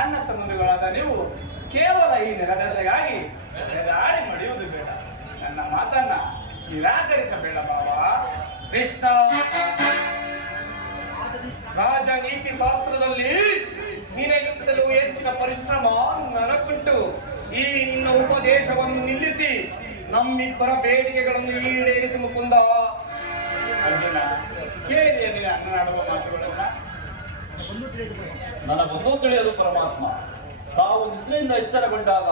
ಅಣ್ಣ ತಮ್ಮಂದಿಗಳಾದ ನೀವು ಕೇವಲ ಈ ನೆಲದಸೆಗಾಗಿ ನೆರೆದಾಡಿ ಮಡಿಯುವುದು ಬೇಡ. ನನ್ನ ಮಾತನ್ನ ನಿರಾಕರಿಸಬೇಡ ಬಾಬಾ. ಕೃಷ್ಣ ರಾಜನೀತಿ ಶಾಸ್ತ್ರದಲ್ಲಿ ನಿನಗಿಂತಲೂ ಹೆಚ್ಚಿನ ಪರಿಶ್ರಮ ನನಗುಂಟು ಈ ನಿನ್ನ ಉಪದೇಶವನ್ನು ನಿಲ್ಲಿಸಿ ನಮ್ಮಿಬ್ಬರ ಬೇಡಿಕೆಗಳನ್ನು ಈಡೇರಿಸಿ ಮುಕುಂದ. ಅರ್ಜುನ ಕೇಳಿದೆಯ ನೀನು ಅಣ್ಣನಾಡುವ ಮಾತುಗಳನ್ನ? ನನಗೊಂದು ತಿಳಿಯದು ಪರಮಾತ್ಮ. ತಾವು ನಿದ್ರೆಯಿಂದ ಎಚ್ಚರಗೊಂಡಾಗ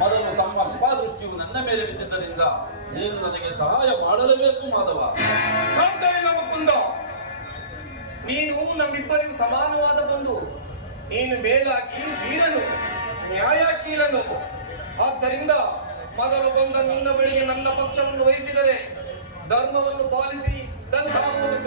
ಮೊದಲು ತಮ್ಮ ಕೃಪಾದೃಷ್ಟಿಯು ನನ್ನ ಮೇಲೆ ಬಿದ್ದಿದ್ದರಿಂದ ನೀನು ನನಗೆ ಸಹಾಯ ಮಾಡಲೇಬೇಕು ಮಾಧವ. ಸಾಧ್ಯವಿಲ್ಲ ಮುಕುಂದ ನೀನು ನಮ್ಮಿಬ್ಬರಿಗೂ ಸಮಾನವಾದ ಬಂಧು. ನೀನು ಮೇಲಾಗಿ ವೀರನು, ನ್ಯಾಯಶೀಲನು. ಆದ್ದರಿಂದ ಮೊದಲು ಬಂದ ನಿನ್ನ ಬಳಿಗೆ ನನ್ನ ಪಕ್ಷವನ್ನು ವಹಿಸಿದರೆ ಧರ್ಮವನ್ನು ಪಾಲಿಸಿ ದಂತಾಗುವುದು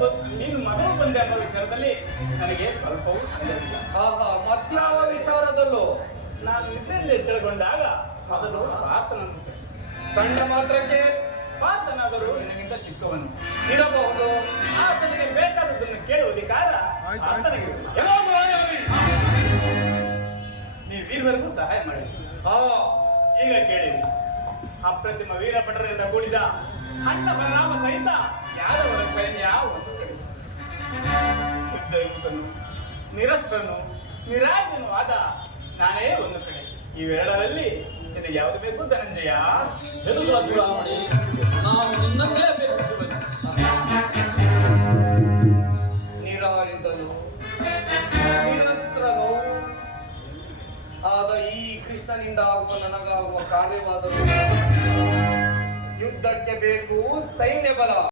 ಬ- ನೀನು ಮೊದಲು ಬಂದೆ ಅನ್ನೋ ವಿಚಾರದಲ್ಲಿ ನನಗೆ ಸ್ವಲ್ಪವೂ ಸಂದೇಹವಿಲ್ಲ. ಆಹಾ ಮತ್ಯಾವ ವಿಚಾರದಲ್ಲೂ? ನಾನು ನಿದ್ರೆಯಿಂದ ಎಚ್ಚರಗೊಂಡಾಗ ಮೊದಲು ಆತನನ್ನು ಕಂಡ ಮಾತ್ರಕ್ಕೆ? ಆತನಾದರೂ ನಿನಗಿಂತ ಚಿಕ್ಕವನು. ಇರಬಹುದು. ಆತನಿಗೆ ಬೇಕಾದದ್ದನ್ನು ಕೇಳುವ ಅಧಿಕಾರ ಆತನಿಗಿರುವುದು ಯಾವ ಮಾಯಾವಿ? ನೀ ವೀರವರೆಗೂ ಸಹಾಯ ಮಾಡಿ. ಆ ಈಗ ಕೇಳಿರಿ ಅಪ್ರತಿಮ ವೀರಭಟರಿಂದ ಕೂಡಿದ ಅಣ್ಣ ಬಲರಾಮ ಸಹಿತ ಯಾದವರ ಸೈನ್ಯ ಒಂದು ಕಡೆ. ಯುದ್ಧ ನಿರಸ್ತ್ರನು ನಿರಾಯುಧನು ಆದ ನಾನೇ ಒಂದು ಕಡೆ. ಇವೆರಡರಲ್ಲಿ ಇದು ಯಾವುದು ಬೇಕು ಧನಂಜಯ? ನಿರಾಯುಧನು ನಿರಸ್ತ್ರನು ಆದ ಈ ಕೃಷ್ಣನಿಂದ ಆಗುವ ನನಗಾಗುವ ಕಾರ್ಯವಾದರೂ ಯುದ್ಧಕ್ಕೆ ಬೇಕು ಸೈನ್ಯ ಬಲ